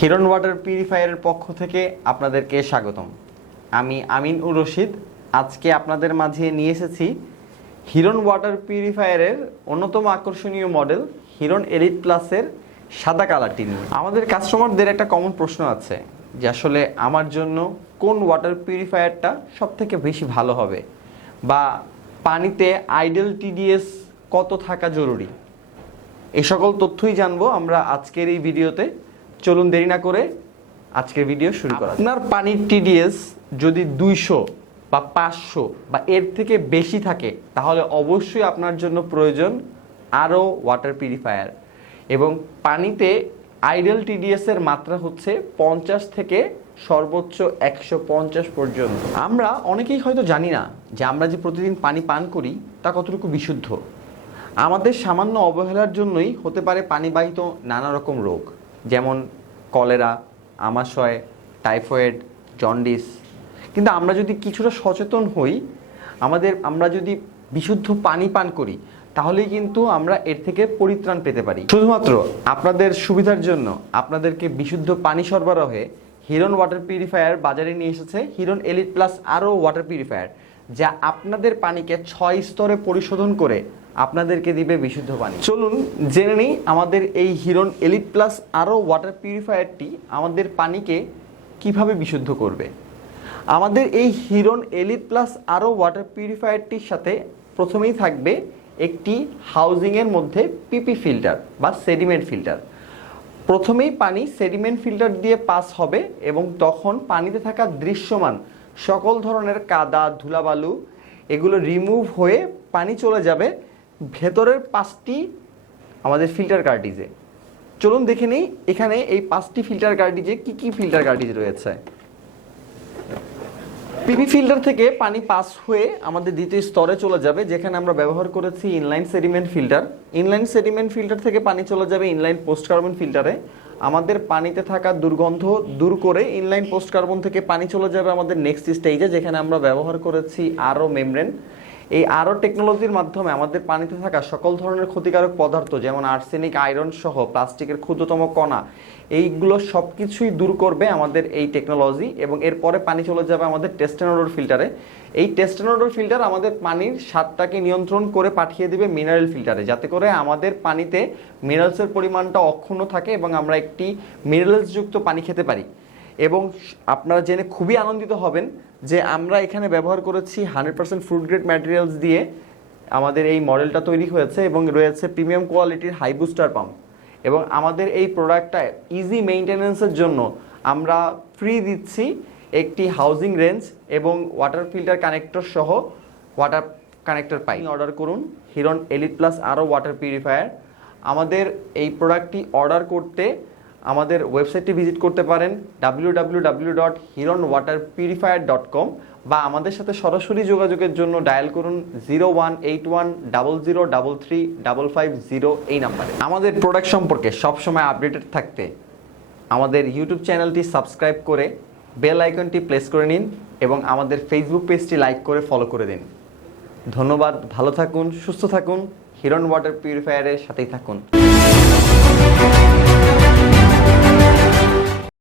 হিরন water পিউরিফায়ারের পক্ষ থেকে আপনাদেরকে স্বাগতম। আমি আমিন উর রশিদ। আজকে আপনাদের মাঝে নিয়ে এসেছি হিরন ওয়াটার পিউরিফায়ারের অন্যতম আকর্ষণীয় মডেল হিরন এলিট প্লাসের সাদা কালারটি নিয়ে। আমাদের কাস্টমারদের একটা কমন প্রশ্ন আছে যে আসলে আমার জন্য কোন ওয়াটার পিউরিফায়ারটা সব থেকে বেশি ভালো হবে? বা পানিতে আইডেল টিডিএস কত থাকা জরুরি? এই সকল তথ্যই জানব আমরা আজকের এই ভিডিওতে। চলুন দেরি না করে আজকের ভিডিও শুরু করা আপনার পানির টিডিএস যদি দুইশো বা পাঁচশো বা এর থেকে বেশি থাকে, তাহলে অবশ্যই আপনার জন্য প্রয়োজন আরও ওয়াটার পিউরিফায়ার এবং পানিতে আইডেল টিডিএস এর মাত্রা হচ্ছে পঞ্চাশ থেকে সর্বোচ্চ একশো পঞ্চাশ পর্যন্ত। আমরা অনেকেই হয়তো জানি না যে আমরা যে প্রতিদিন পানি পান করি, তা কতটুকু বিশুদ্ধ। আমাদের সামান্য অবহেলার জন্যই হতে পারে পানিবাহিত নানা রকম রোগ। যেমন কলেরা, আমাশয়, টাইফয়েড, জন্ডিস। কিন্তু আমরা যদি কিছুটা সচেতন হই, আমাদের, আমরা যদি বিশুদ্ধ পানি পান করি, তাহলেই কিন্তু আমরা এর থেকে পরিত্রাণ পেতে পারি। শুধুমাত্র আপনাদের সুবিধার জন্য আপনাদেরকে বিশুদ্ধ পানি সরবরাহে হিরন ওয়াটার পিউরিফায়ার বাজারে নিয়ে এসেছে। Hiron elite plus RO water purifier. যা আপনাদের পানিকে ছয় স্তরে পরিশোধন করে আপনাদেরকে দিবে বিশুদ্ধ পানি। চলুন জেনে নিই আমাদের এই Heron elite plus RO water পিউরিফায়ারটি আমাদের পানিকে কীভাবে বিশুদ্ধ করবে। আমাদের এই Heron elite plus RO water পিউরিফায়ারটির সাথে প্রথমেই থাকবে একটি হাউজিংয়ের মধ্যে পিপি ফিল্টার বা সেডিমেন্ট ফিল্টার প্রথমেই পানি সেডিমেন্ট ফিল্টার দিয়ে পাস হবে এবং তখন পানিতে থাকা দৃশ্যমান সকল ধরনের কাদা, ধুলাবালু, এগুলো রিমুভ হয়ে পানি চলে যাবে ভেতরের পাঁচটি আমাদের ফিল্টার কার্টিজে চলুন দেখে নিই, এখানে এই পাঁচটি ফিল্টার কার্টিজে কি কি ফিল্টার কার্টিজ রয়েছে। পিপি ফিল্টার থেকে পানি পাস হয়ে আমাদের দ্বিতীয় স্তরে চলে যাবে, যেখানে আমরা ব্যবহার করেছি inline sediment filter inline sediment filter থেকে পানি চলে যাবে ইনলাইন পোস্ট কার্বন ফিল্টারে আমাদের পানিতে থাকা দুর্গন্ধ দূর করে ইনলাইন পোস্ট কার্বন থেকে পানি চলে যাবে আমাদের নেক্সট স্টেজে যেখানে আমরা ব্যবহার করেছি আরও মেমব্রেন এই আরও টেকনোলজির মাধ্যমে আমাদের পানিতে থাকা সকল ধরনের ক্ষতিকারক পদার্থ, যেমন আর্সেনিক আয়রন সহ প্লাস্টিকের ক্ষুদ্রতম কণা, এইগুলো সব কিছুই দূর করবে আমাদের এই টেকনোলজি এবং এরপরে পানি চলে যাবে আমাদের টেস্টেনোডোর ফিল্টারে এই টেস্টেনোডোর ফিল্টার আমাদের পানির স্বাদটাকে নিয়ন্ত্রণ করে পাঠিয়ে দিবে মিনারেল ফিল্টারে যাতে করে আমাদের পানিতে মিনারেলসের পরিমাণটা অক্ষুণ্ণ থাকে এবং আমরা একটি মিনারেলসযুক্ত পানি খেতে পারি। এবং আপনারা জেনে খুবই আনন্দিত হবেন যে আমরা এখানে ব্যবহার করেছি hundred percent food grade materials দিয়ে আমাদের এই মডেলটা তৈরি হয়েছে এবং রয়েছে প্রিমিয়াম কোয়ালিটির হাই বুস্টার পাম্প এবং আমাদের এই প্রোডাক্টটা ইজি মেইনটেনেন্সের জন্য আমরা ফ্রি দিচ্ছি একটি হাউজিং রেঞ্জ এবং ওয়াটার ফিল্টার কানেক্টর সহ ওয়াটার কানেক্টর পাই অর্ডার করুন Hiron elite plus RO water purifier আমাদের এই প্রোডাক্টটি অর্ডার করতে আমাদের ওয়েবসাইটটি ভিজিট করতে পারেন W dot water purifier dot com বা আমাদের সাথে সরাসরি যোগাযোগের জন্য ডায়াল করুন zero one eight one double zero double three double five zero এই নাম্বারে। আমাদের প্রোডাক্ট সম্পর্কে সবসময় আপডেটেড থাকতে আমাদের ইউটিউব চ্যানেলটি সাবস্ক্রাইব করে বেল আইকনটি প্রেস করে নিন এবং আমাদের ফেসবুক পেজটি লাইক করে ফলো করে দিন। ধন্যবাদ, ভালো থাকুন, সুস্থ থাকুন হিরন ওয়াটার পিউরিফায়ারের সাথেই থাকুন।